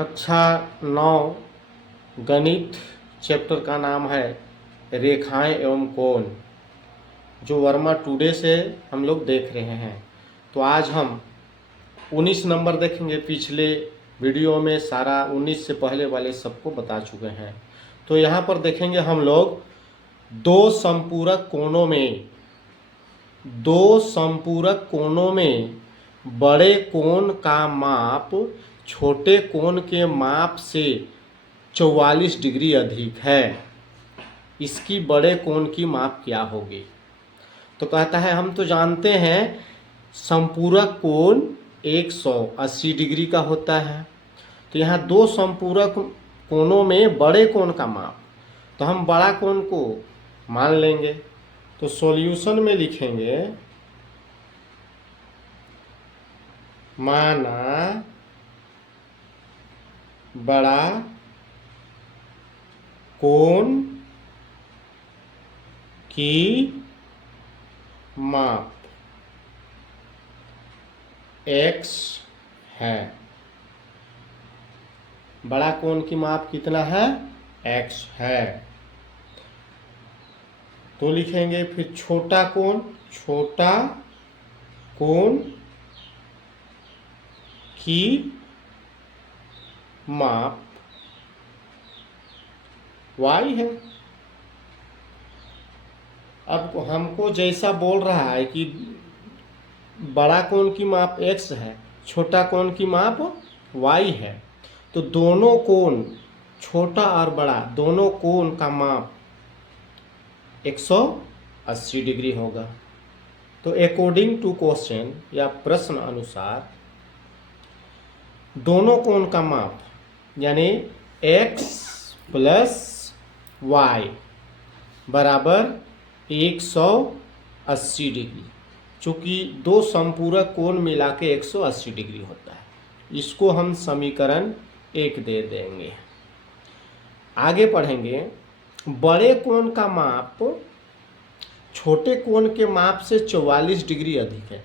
कक्षा 9 गणित चैप्टर का नाम है रेखाएं एवं कोण, जो वर्मा टुडे से हम लोग देख रहे हैं। तो आज हम 19 नंबर देखेंगे। पिछले वीडियो में सारा 19 से पहले वाले सबको बता चुके हैं। तो यहाँ पर देखेंगे हम लोग दो संपूरक कोणों में बड़े कोण का माप छोटे कोण के माप से 44 डिग्री अधिक है। इसकी बड़े कोण की माप क्या होगी? तो कहता है हम तो जानते हैं संपूरक कोण 180 डिग्री का होता है। तो यहाँ दो संपूरक कोणों में बड़े कोण का माप, तो हम बड़ा कोण को मान लेंगे। तो सॉल्यूशन में लिखेंगे माना बड़ा कोण की माप x है। बड़ा कोण की माप कितना है? x है। तो लिखेंगे फिर छोटा कोण की माप y है। अब हमको जैसा बोल रहा है कि बड़ा कोण की माप x है, छोटा कोण की माप y है, तो दोनों कोण, छोटा और बड़ा दोनों कोण का माप 180 डिग्री होगा। तो अकॉर्डिंग टू क्वेश्चन या प्रश्न अनुसार दोनों कोण का माप यानी x प्लस y बराबर 180 डिग्री। चूँकि दो संपूरक कोण मिला के 180 डिग्री होता है, इसको हम समीकरण 1 दे देंगे। आगे पढ़ेंगे। बड़े कोण का माप छोटे कोण के माप से 44 डिग्री अधिक है।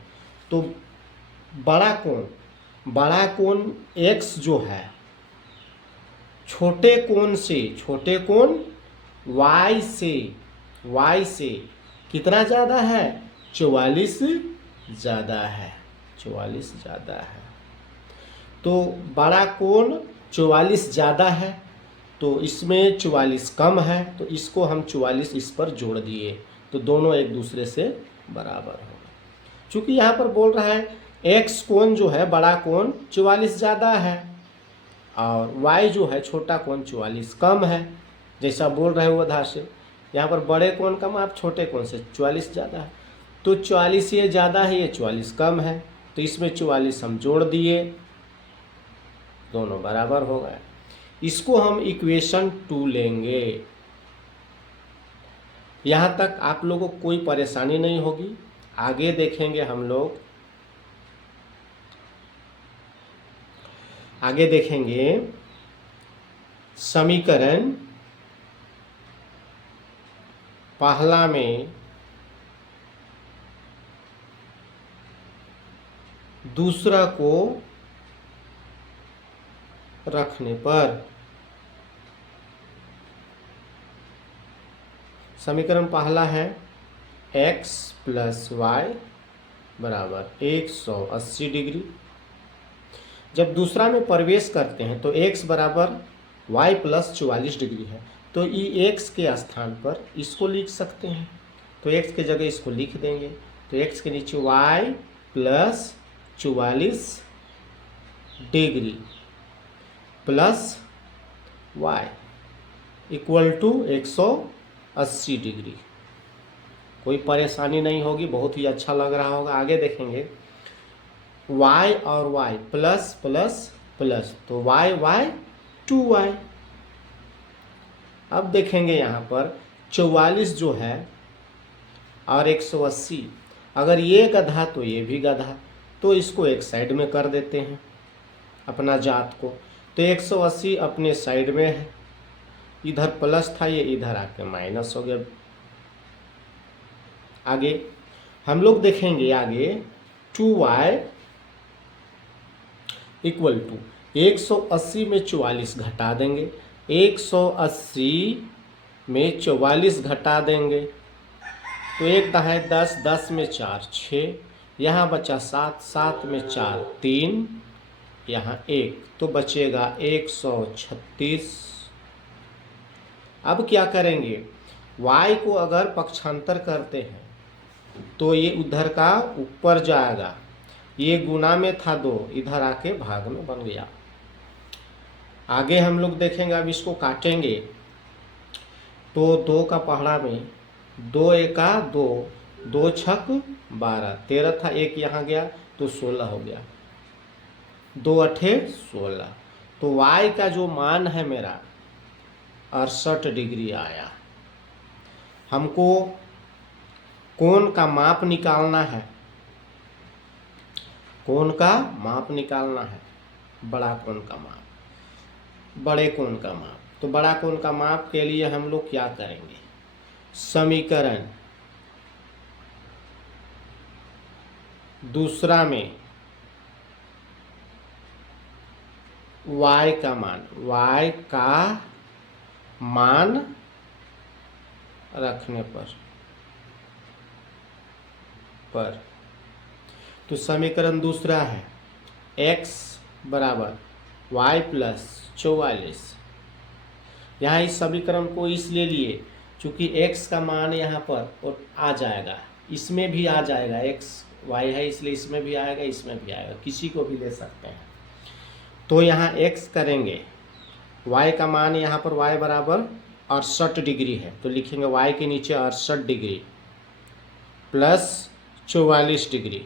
तो बड़ा कोण x जो है छोटे कोण y से कितना ज़्यादा है? 44 ज़्यादा है। तो बड़ा कोण 44 ज़्यादा है, तो इसमें 44 कम है, तो इसको हम 44 इस पर जोड़ दिए, तो दोनों एक दूसरे से बराबर होगा। चूँकि यहाँ पर बोल रहा है x कोण जो है बड़ा कोण 44 ज़्यादा है और y जो है छोटा कोण 44 कम है, जैसा बोल रहे हो उधर से। यहाँ पर बड़े कोण का माप छोटे कोण से 44 ज़्यादा है, तो 44 ये ज़्यादा है, ये 44 कम है, तो इसमें 44 हम जोड़ दिए, दोनों बराबर हो गए। इसको हम इक्वेशन 2 लेंगे। यहाँ तक आप लोगों को कोई परेशानी नहीं होगी। आगे देखेंगे हम लोग। आगे देखेंगे समीकरण पहला में दूसरा को रखने पर समीकरण पहला है x प्लस वाई बराबर 180 डिग्री। जब दूसरा में प्रवेश करते हैं तो x बराबर y प्लस 44 डिग्री है, तो ये x के स्थान पर इसको लिख सकते हैं। तो x के जगह इसको लिख देंगे, तो x के नीचे y plus 44 degree plus y equal to 180 degree. कोई परेशानी नहीं होगी, बहुत ही अच्छा लग रहा होगा। आगे देखेंगे y और y प्लस प्लस प्लस, तो y 2y। अब देखेंगे यहाँ पर 44 जो है और 180, अगर ये गधा तो ये भी गधा, तो इसको एक साइड में कर देते हैं अपना जात को। तो 180 अपने साइड में है, इधर प्लस था, ये इधर आके माइनस हो गया। आगे हम लोग देखेंगे आगे 2y इक्वल टू 180 में 44 घटा देंगे, 180 में 44 घटा देंगे तो 1 दहाई 10, 10 में 4 6, यहाँ बचा 7, 7 में 4 3, यहाँ 1, तो बचेगा 136। अब क्या करेंगे, y को अगर पक्षांतर करते हैं तो ये उधर का ऊपर जाएगा, ये गुना में था 2, इधर आके भाग में बन गया। आगे हम लोग देखेंगे, अब इसको काटेंगे तो 2 का पहाड़ा में 2 एका 2, 2 छक 12, 13 था, 1 यहाँ गया तो 16 हो गया, 2 अठे 16। तो y का जो मान है मेरा 68 डिग्री आया। हमको कोण का माप निकालना है, कोण का माप निकालना है, बड़ा कोण का माप, बड़े कोण का माप। तो बड़ा कोण का माप के लिए हम लोग क्या करेंगे, समीकरण दूसरा में y का मान रखने पर तो समीकरण दूसरा है x बराबर y प्लस 44। यहाँ इस समीकरण को इसलिए लिए चूँकि x का मान यहाँ पर आ जाएगा, इसमें भी आ जाएगा, x y है इसलिए इसमें भी आएगा, इसमें भी आएगा, किसी को भी ले सकते हैं। तो यहाँ x करेंगे, y का मान यहाँ पर y बराबर 68 डिग्री है तो लिखेंगे y के नीचे 68 डिग्री प्लस 44 डिग्री।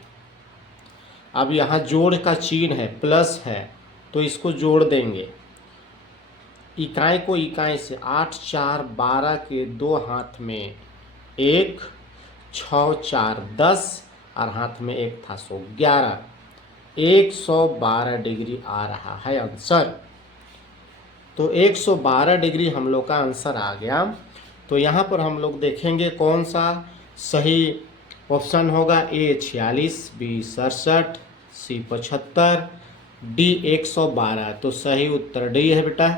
अब यहाँ जोड़ का चिन्ह है, प्लस है, तो इसको जोड़ देंगे, इकाई को इकाई से 8 4 12 के 2 हाथ में 1, 6 4 10 और हाथ में 1 था 111, 112 डिग्री आ रहा है आंसर। तो 112 डिग्री हम लोग का आंसर आ गया। तो यहाँ पर हम लोग देखेंगे कौन सा सही ऑप्शन होगा, ए 46, बी 67, सी 75, डी 112। तो सही उत्तर डी है बेटा।